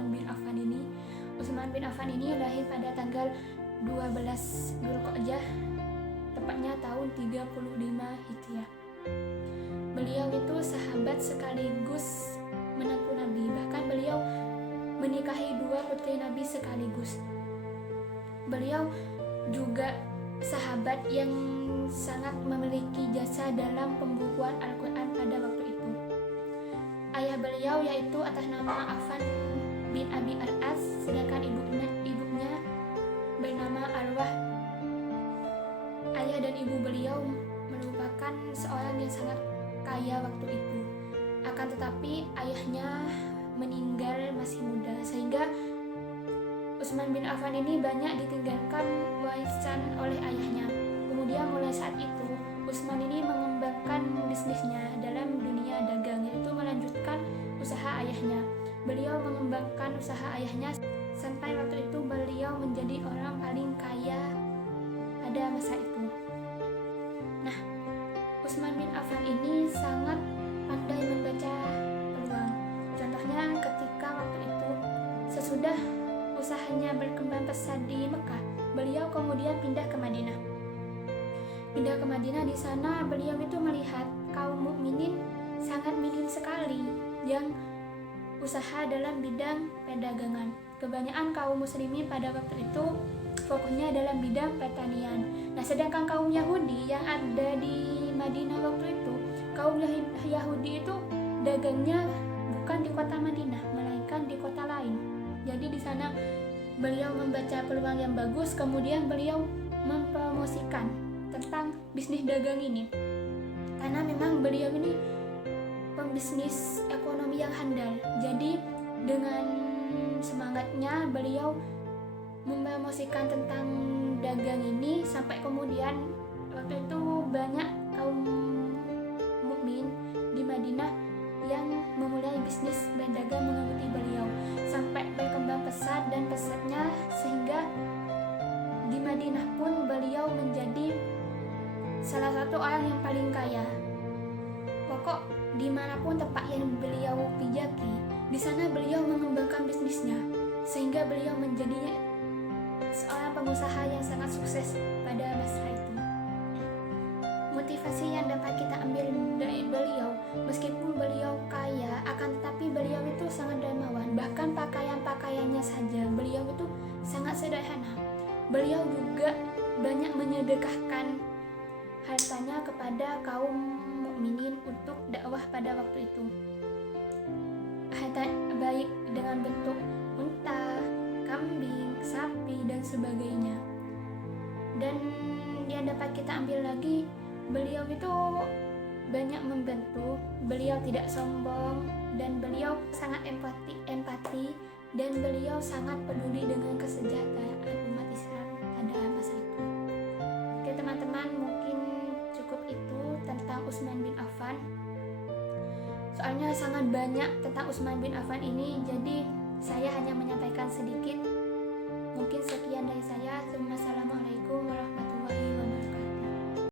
Utsman bin Affan ini. Utsman bin Affan ini lahir pada tanggal 12 Dzulqa'dah, tepatnya tahun 35 Hijriah. Beliau itu sahabat sekaligus menantu Nabi, bahkan beliau menikahi 2 putri Nabi sekaligus. Beliau juga sahabat yang sangat memiliki jasa dalam pembukuan Al-Quran pada waktu itu. Ayah beliau yaitu atas nama Affan bin Abi Al-As, sedangkan ibunya bernama Arwah. Ayah dan ibu beliau merupakan seorang yang sangat kaya waktu itu. Akan tetapi ayahnya meninggal masih muda, sehingga Utsman bin Affan ini banyak ditinggalkan warisan oleh ayahnya. Kemudian mulai saat itu Utsman ini mengembangkan bisnisnya dalam dunia dagang, yaitu melanjutkan usaha ayahnya. Beliau mengembangkan usaha ayahnya sampai waktu itu beliau menjadi orang paling kaya pada masa itu. Nah, Utsman bin Affan ini sangat pandai membaca peluang. Contohnya ketika waktu itu sesudah usahanya berkembang pesat di Mekah, beliau kemudian pindah ke Madinah. Di sana beliau itu melihat kaum mukminin sangat minim sekali yang usaha dalam bidang perdagangan. Kebanyakan kaum muslimin pada waktu itu fokusnya dalam bidang pertanian. Nah, sedangkan kaum Yahudi yang ada di Madinah waktu itu, kaum Yahudi itu dagangnya bukan di kota Madinah, melainkan di kota lain. Jadi di sana beliau membaca peluang yang bagus, kemudian beliau mempromosikan tentang bisnis dagang ini. Karena memang beliau ini pembisnis ekonomi yang handal. Jadi dengan semangatnya beliau mempromosikan tentang dagang ini sampai kemudian waktu itu banyak kaum mukmin di Madinah yang memulai bisnis berdagang mengikuti beliau sampai berkembang pesat dan pesatnya, sehingga di Madinah pun beliau menjadi salah satu orang yang paling kaya. Pokok dimanapun tempat yang beliau pijaki, di sana beliau mengembangkan bisnisnya sehingga beliau menjadi seorang pengusaha yang sangat sukses pada masa itu. Motivasi yang dapat kita ambil dari beliau, meskipun beliau kaya, akan tetapi beliau itu sangat dermawan. Bahkan pakaian-pakaiannya saja beliau itu sangat sederhana. Beliau juga banyak menyedekahkan hartanya kepada kaum mukminin untuk dakwah pada waktu itu. Harta baik dengan bentuk unta, kambing, sapi, dan sebagainya. Dan yang dapat kita ambil lagi, beliau itu banyak membantu, beliau tidak sombong, dan beliau sangat empati, dan beliau sangat peduli dengan kesejahteraan umat Islam pada masa itu. Oke teman-teman, mungkin cukup itu tentang Utsman bin Affan. Soalnya sangat banyak tentang Utsman bin Affan ini, jadi saya hanya menyampaikan sedikit. Mungkin sekian dari saya. Assalamualaikum.